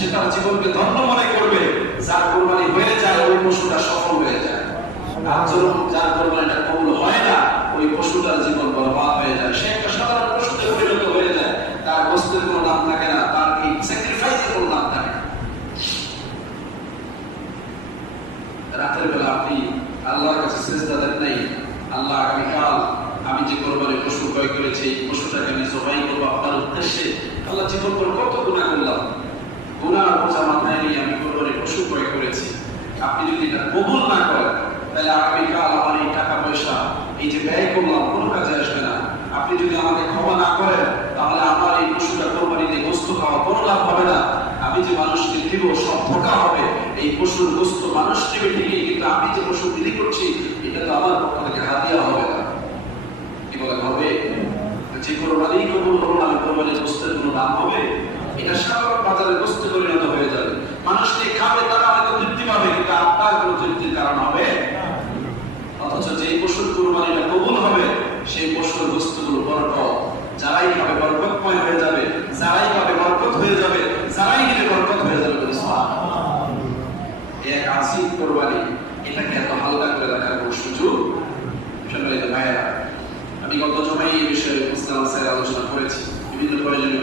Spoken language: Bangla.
সে তার জীবনকে ধন্য মনে করবে। যার কোরবানি হয়ে যায় ওই পশুটা সফল হয়ে যায়, আর যার কোরবানিটা কবুল হয় না ওই পশুটার জীবন বরবাদ হয়ে যায়। সে একটা সাধারণ পশুতে পরিণত হয়ে যায়, তার গোস্তের কোনো দাম থাকে না, তার এই স্যাক্রিফাইসের কোনো দাম থাকে না। রাতের বেলা আপনি আল্লাহর কাছে সিজদা দেন নাই, আল্লাহ আগামীকাল আমি যে কোরবানির পশু ক্রয় করেছি এই পশুটাকে আমি জবাই করবো আপনার উদ্দেশ্যে। আল্লাহ জীবন করে কত গুনাহ করলাম, গুনার বোঝা মাথায় নিয়ে আমি কোরবানির পশু ক্রয় করেছি। আপনি যদি এটা কবুল না করেন তাহলে আগামীকাল আমার এই টাকা পয়সা এই যে ব্যয় করলাম কোনো কাজে আসবে না। আপনি যদি আমাকে ক্ষমা না করেন তাহলে আমার এই পশুটা কোরবানি দিয়ে গোস্ত খাওয়া কোনো লাভ হবে না। আমি যে মানুষকে দিব সব ধোঁকা হবে। এই পশুর গোস্ত মানুষ নেবে ঠিকই, কিন্তু আমি যে পশু বিলি করছি এটা তো আমার পক্ষ থেকে হাদিয়া হবে না। কি বলে হবে? যে কোরবানি কবুল হলো না কোরবানির গোস্তের কোনো দাম হবে? এটা সাধারণ বাজারে গোস্তে পরিণত হয়ে যাবে। মানুষ নিয়ে খাবে তারা হয়তো তৃপ্তি পাবে, কিন্তু আপনার কোনো তৃপ্তির কারণ হবে। অথচ যে পশুর কোরবানিটা কবুল হবে সেই পশুর গোস্তগুলো বরকত, যারাই খাবে বরকতময় হয়ে যাবে, যারাই খাবে বরকত হয়ে যাবে, যারাই গেলে বরকত হয়ে যাবে। এক আসিফ কোরবানি, এটাকে এত হালকা করে রাখার কোনো সুযোগ ভাইয়েরা। আমি গত জমায় এই বিষয়ে আলোচনা করেছি বিভিন্ন প্রয়োজনীয়